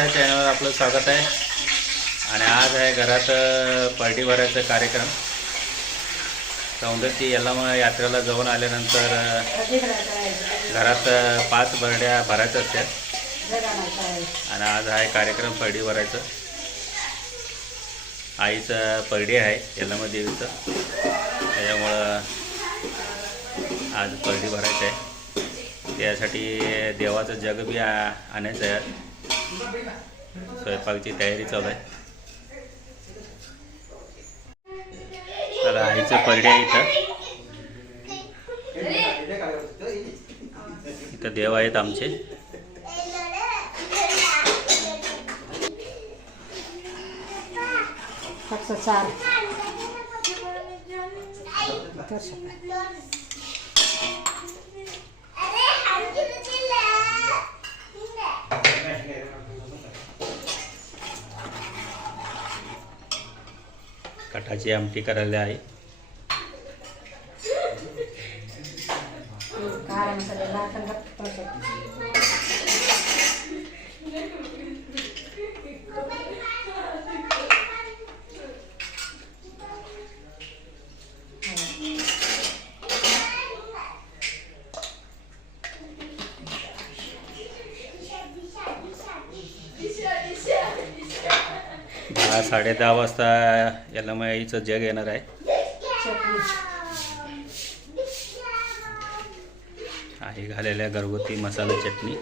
या चॅनलवर आपलं स्वागत आहे. आणि आज आहे घरात पार्टी भरायचा कार्यक्रम. सौंदर्य यल्लामा यात्रेला जाऊन आल्यानंतर घरात पाच बरड्या भरायच्या असतात. आणि आज आहे कार्यक्रम परडी भरायचं. आईचं परडी आहे यल्लामा देवीचं. त्याच्यामुळं आज परडी भरायचं आहे. त्यासाठी देवाचं जग बी आणायचं आहे. स्वयंपाकची तयारी चालू आहे. तर आईचं पर्डे आहे इथं. इथं देव आहेत आमचे. फक्त चार. कर आमटी करायला आहे काळा मसाला लाल गप्प कर शका. दहा साडे दहा वाजता याला माईचं जग येणार आहे. आहे घालेल्या घरगुती मसाला चटणी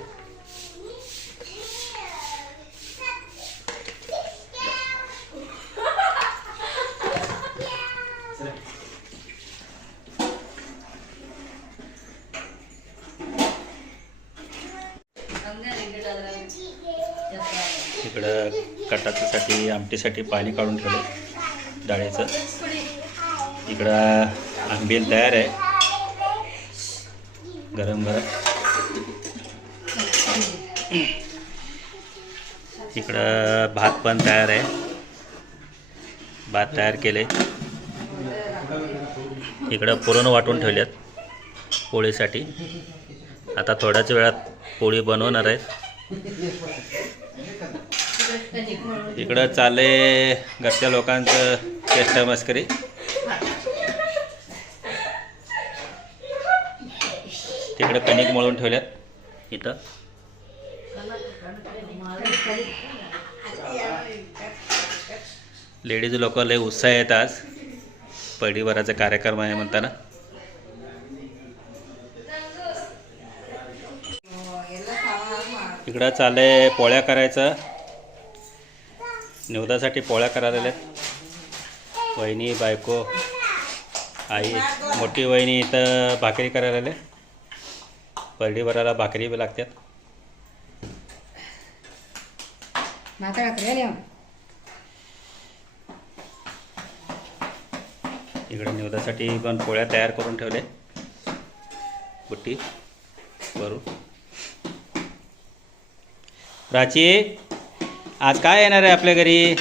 इकडं कटाच्यासाठी आमटीसाठी पाणी काढून ठेवलं डाळीचं. इकडं आंबील तयार आहे. गरम गरम. इकडं भात पण तयार आहे. भात तयार केले इकडं पुरण वाटून ठेवल्यात पोळीसाठी. आता थोड्याच वेळात पोळी बनवणार आहेत. इकडं चालले घरच्या लोकांचं चेष्टा मस्करी. तिकडे कणिक मळून ठेवल्यात इथं. लेडीज लोक लय उत्साह आहेत आज. पडीभराचा कार्यक्रम आहे म्हणताना. इकडं चाललंय पोळ्या करायचं. निवदासाठी पोळ्या करायला आहेत वहिनी बायको आई मोठी वहिनी इथं भाकरी करायला. आले परडी भरायला भाकरी बी लागतात. इकडे निवदासाठी पण पोळ्या तयार करून ठेवले बुट्टी भरून प्राची आज काय येणार आहे आपल्या घरी?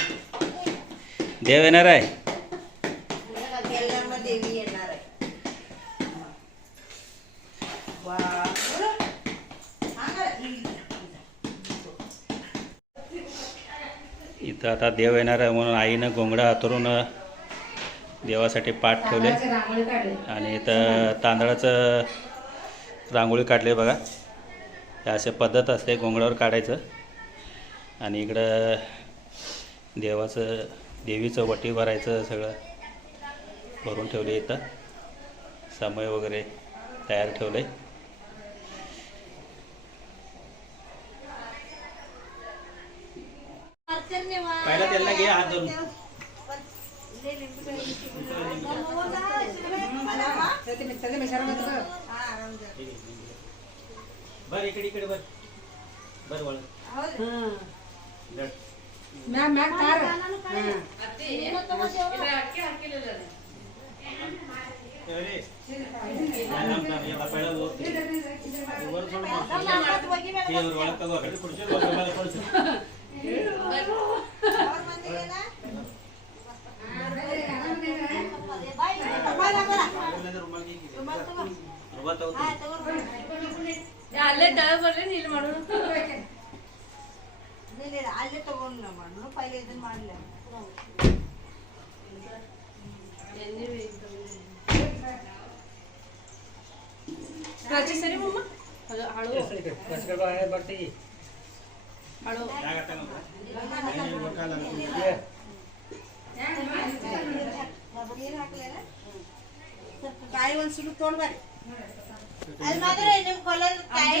देव येणार आहे? इथं आता देव येणार आहे म्हणून आईनं गोंगडा हातरून देवासाठी पाठ ठेवले. आणि इथं तांदळाचं रांगोळी काढली बघा. हे असे पद्धत असते गोंगडावर काढायचं. आणि इकडं देवाचं देवीचं वटी भरायचं सगळं भरून ठेवले इथं. समय वगैरे तयार ठेवले पहिला त्यांना घे हात धरून. बर इकडे इकडे बर. बर वळ ಮ್ಯಾಮ್ ಮ್ಯಾಮ್ ಕಾರ. ಅಲ್ಲೇ ತಳ ಬರ್ರಿ ಇಲ್ಲಿ ಮಾಡೋಣ இல்லை அல்ல தோணும் மாடணும் பயில எதுவும் மாடல ರಾಜಿ ಬರ್ತೀವಿ ಹಾಳು ಕಾಯಿ ಒಂದು ಸುಡು ಅಲ್ಲಿ ಮಾತ್ರ ನಿಮ್ ಕೊಲ್ಲದ ಕಾಯಿ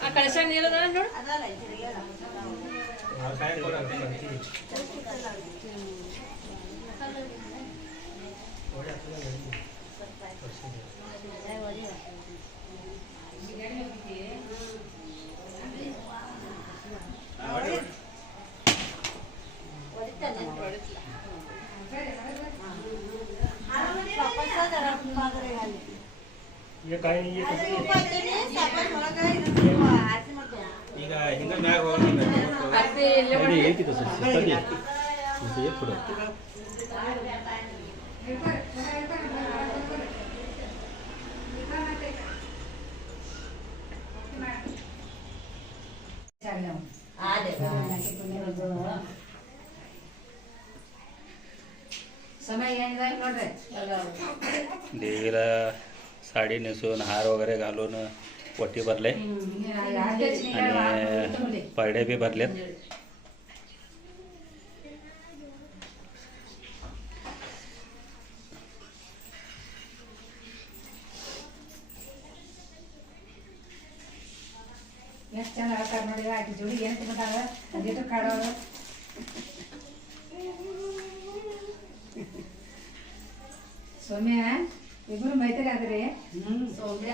ఆ కలశాన్ని నీళ్ళు చూడు ये काय नाही ಹಿಂಗ ಮ್ಯಾಗ ಹೋಗಿಲ್ಲ ಅತ್ತೆ ಇಲ್ಲೇ ಮಾಡಿ ಅದೇ. ಸಮಯ ಏನಿದೆ ನೋಡ್ರಿ देवीला साडी नेसून हार वगैरे घालून वटी भरले आणि परडे बी भरलेत ಎಷ್ಟು ಚಂದ ಆಡ್ತಾರೆ ನೋಡಿ ಆಕೆ ಜೋಡಿ ಏನು ತಿಂತಾಳ ಅದೇಟು ಕಾಡೋರು ಸೌಮ್ಯ ಇಬ್ರು ಮೈತ್ರಿ ಆದ್ರಿ ಸೌಮ್ಯ.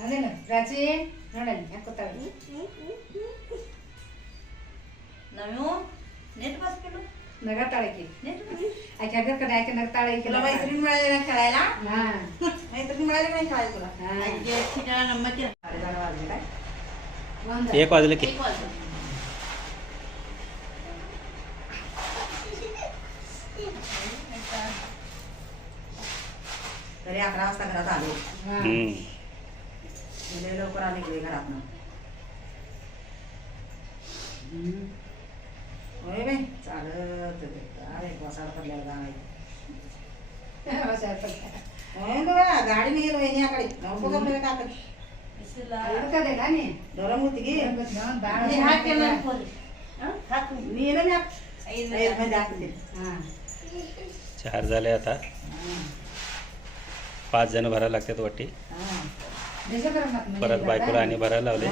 ಅದೇನು ರಾಜಿ? ನೋಡಣ ಯಾಕೋತಾಳ ನಾವು ನೆಟ್ ಬಸ್ಬಿಡು ನಗತಾಳಕಿ ಆಕೆ. ಅಗ್ರ ಕಡೆ ಆಕೆ ನಗತಾಳ ಈಕೆ ಮೈತ್ರಿ ಮಾಡಿದ್ರೆ ಕಳೆಯಲ್ಲ ಮೈತ್ರಿ ಮಾಡಿದ್ರೆ ಕಳೆಯಲ್ಲ ಏಕೋ ಅದಕ್ಕೆ तरी अकरा वाजता घरात आलो. म्हणजे लवकर आले गेले घरातनं. होय चालत अरे बसाड पडल्या गाडी गाडी याकडे का चार झाले आता. पाच जण भरायला लागतात वाटी. परत बायकोला आणि भरायला लावले.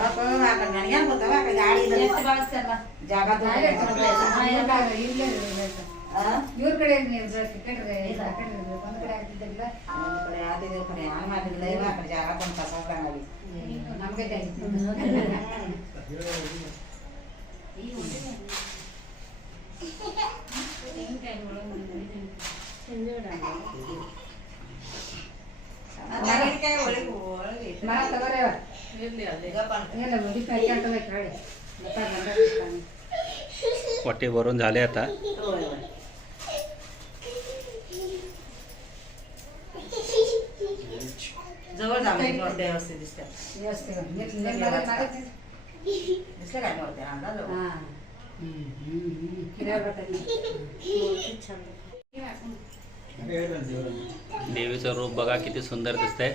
वाटी भरून झाले आता. जवळ म्हणजे व्यवस्थित दिसतात. दिसले काय हा. देवीचं रूप बघा किती सुंदर दिसतंय.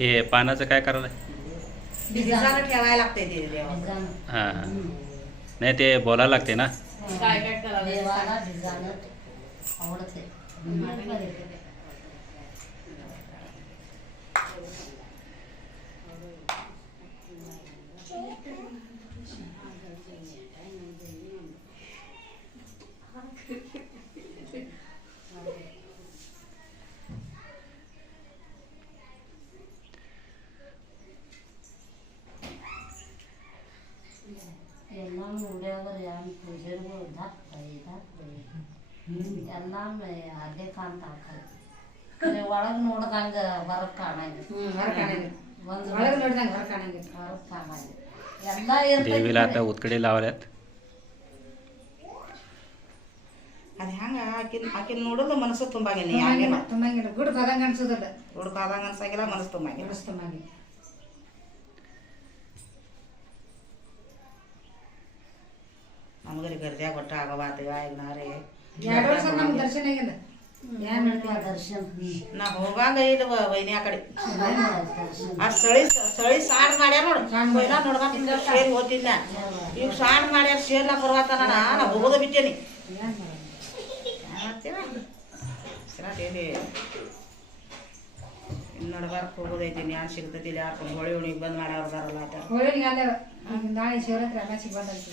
हे पानाचं काय करायला? भिजायला ठेवायला लागते ते देवाला. हां. हां नाही ते बोलायला लागते ना. काय काय करावं देवाला डिझाईन आवडते எல்லாமே அதே காண்டாக்கள் வளர்னோட தாங்க வரக்கானாங்க ಟಿವಿಲಾತ ಉತ್ಕಡಿಲ್ಲ ಅವ್ರ್ಯಾತ್ ಅದು ಹೆಂಗೆ ಆಕಿನ ಆಕಿನ ನೋಡೋದು ಮನಸ್ಸು ತುಂಬಾಗಿಲ್ಲ ಹಂಗಿಲ್ಲ ತುಂಬಾಗಿಲ್ಲ ಗುಡ್ಕಾದಂಗೆ ಅನ್ಸೋದಿಲ್ಲ ಗುಡ್ಕಾದಂಗೆ ಅನ್ಸಾಗಿಲ್ಲ ಮನಸ್ಸು ತುಂಬಾಗಿಲ್ಲ ಮನಸ್ಸು ತುಂಬಾಗಿಲ್ಲ ನಮಗರಿ ಗರ್ಜಾಗ ಕೊಟ್ಟ ಆಗವಾತಿಗ ಈಗ ನಾರೇ ಎರಡು ದರ್ಶನ ಆಗಿಲ್ಲ. ಏನ್ ಮಾಡ್ತೀಯ ದರ್ಶನ್? ನಾ ಹೋಗಾಂಗ ಇಲ್ವ ವೈನಿ ಕಡೆ. ಆ ಸಳಿ ಸಳಿ ಸಾರ್ ಮಾಡ್ಯಾರ ನೋಡು. ಎಲ್ಲ ನೋಡ್ಕೊಂಡು ಸೇರ್ ಓದಿಲ್ಲ ಈಗ ಸಾರ್ ಮಾಡ್ಯಾರ ಸೇರ್ಲ ಬರ್ವಾತ ನಾನು ನಾ ಹೋಗೋದ ಬಿಟ್ಟೇನಿ. ನಡ್ಬಾರ್ಕ್ ಹೋಗೋದೈತಿ ಯಾರು ಸಿಗ್ತೈತಿ ಯಾರು ಹೋಳಿ ಹುಣ್ಣಿಗೆ ಬಂದ್ ಮಾಡ್ಯಾರ ಬರಲ್ಲ ಹೋಳಿ ನಾಳೆ ಶಿವರಾತ್ರಿ ಅಮಾಸಿಗೆ ಬಂದೈತಿ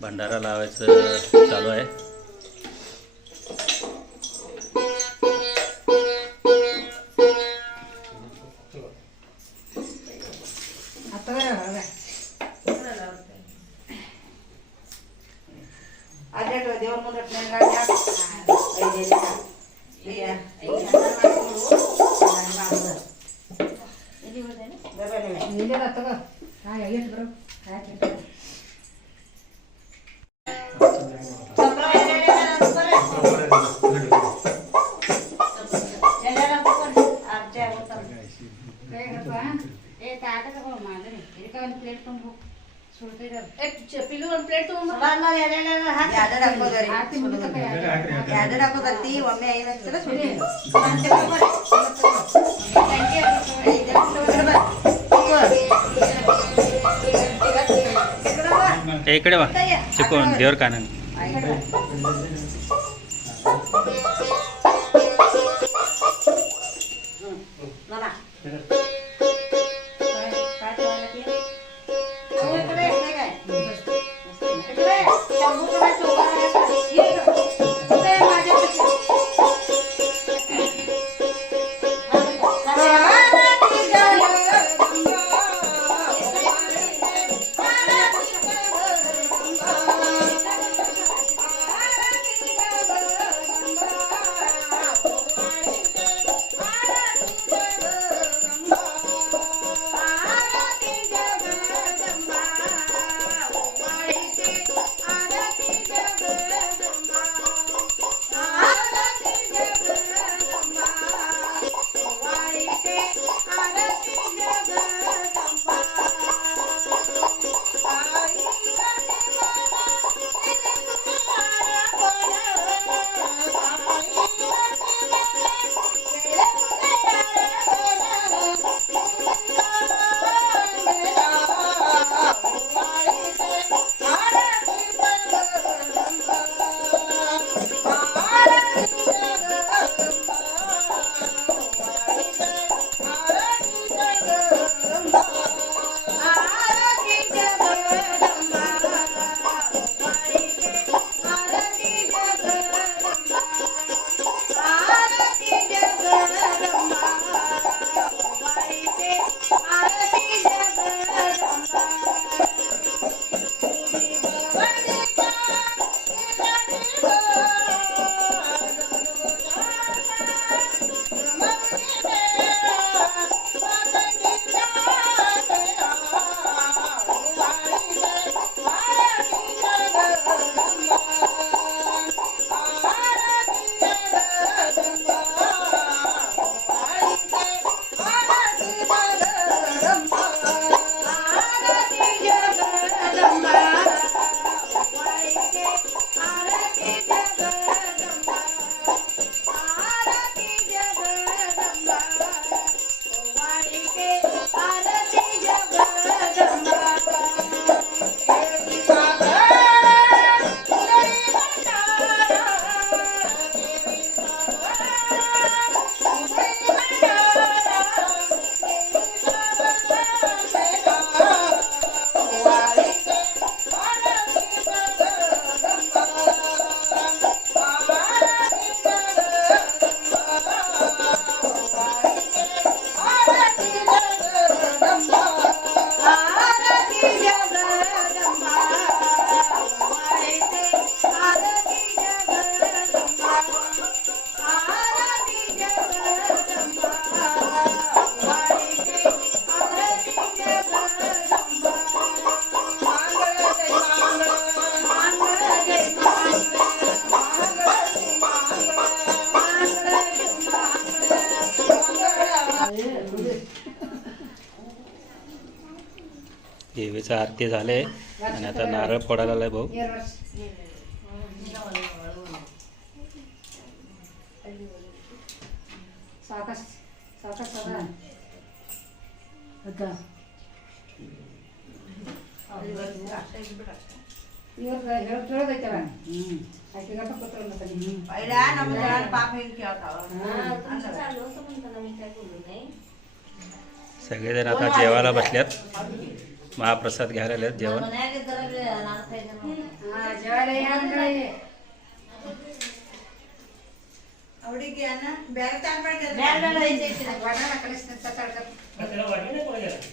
भंडारा लावायचं चालू आहे. आता काय आरती मुलं तर काय आहे? ए, इकडे वा चिकून देवर कानन काय- ते झाले. आणि आता नारळ फोडायला आलाय भाऊ. सगळेजण आता जेवायला बसल्यात. महाप्रसाद घ्यायला आलेत जेवण. ಹಾ